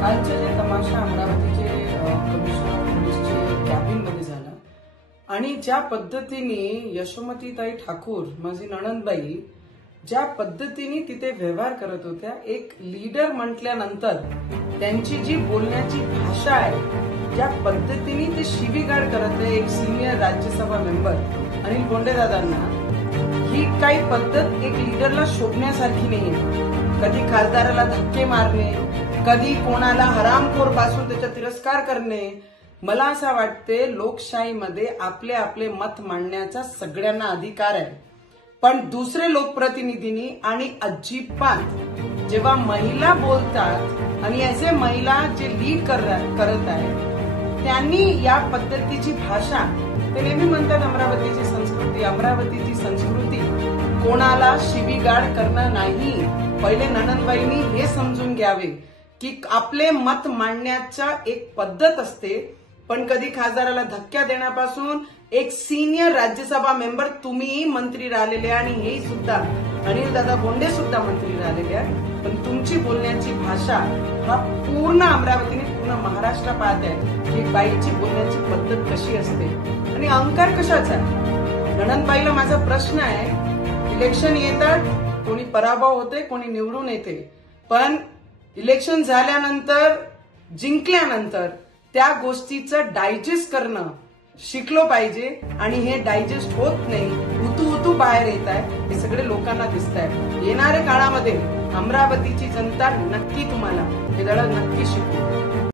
कालचे जे तमाशा अमरावतीचे कमिशनर पोलीसचे कॅबिनमध्ये झाला आणि ज्या पद्धतीने यशोमतीताई ठाकूर माझी नणंदबाई ज्या पद्धतीने तिथे व्यवहार करत होत्या, एक लीडर म्हटल्यानंतर त्यांची जी बोलण्याची भाषा आहे, ज्या पद्धतीने ते शिवीगाळ करत आहे एक सिनियर राज्यसभा मेंबर अनिल बोंडेदादांना, ही काही पद्धत एक लीडरला शोभण्यासारखी नाहीये. कधी खासदाराला धक्के मारणे, कधी कोणाला हरामखोर पासून त्याचा तिरस्कार करणे. मला असं वाटते लोकशाहीमध्ये आपले आपले मत मांडण्याचा सगळ्यांना अधिकार आहे, पण दुसरे लोकप्रतिनिधींनी आणि अजिबात जेव्हा महिला बोलतात आणि असे महिला जे लीड करत आहे त्यांनी या पद्धतीची भाषा, ते नेहमी म्हणतात अमरावतीची संस्कृती कोणाला शिवीगाळ करणं नाही. पहिले नणंदबाईंनी हे समजून घ्यावे की आपले मत मांडण्याचा एक पद्धत असते, पण कधी खासदाराला धक्का देण्यापासून एक सिनियर राज्यसभा मेंबर तुम्ही मंत्री राहिलेले आणि हे सुद्धा अनिल दादा बोंडे सुद्धा मंत्री राहिलेले आहे, पण तुमची बोलण्याची भाषा हा पूर्ण अमरावतीने पूर्ण महाराष्ट्र पाहत आहे की बाईची बोलण्याची पद्धत कशी असते आणि अहंकार कशाचा. नणंदबाईला माझा प्रश्न आहे, इलेक्शन येतात, कोणी पराभव होते, कोणी निवडून येते, पण इलेक्शन झाल्यानंतर जिंकल्यानंतर त्या गोष्टीचं डायजेस्ट करणं शिकलो पाहिजे आणि हे डायजेस्ट होत नाही, उतू बाहेर येत आहे. हे सगळे लोकांना दिसत आहे. येणाऱ्या काळामध्ये अमरावतीची जनता नक्की तुम्हाला हे धडा नक्की शिकवू.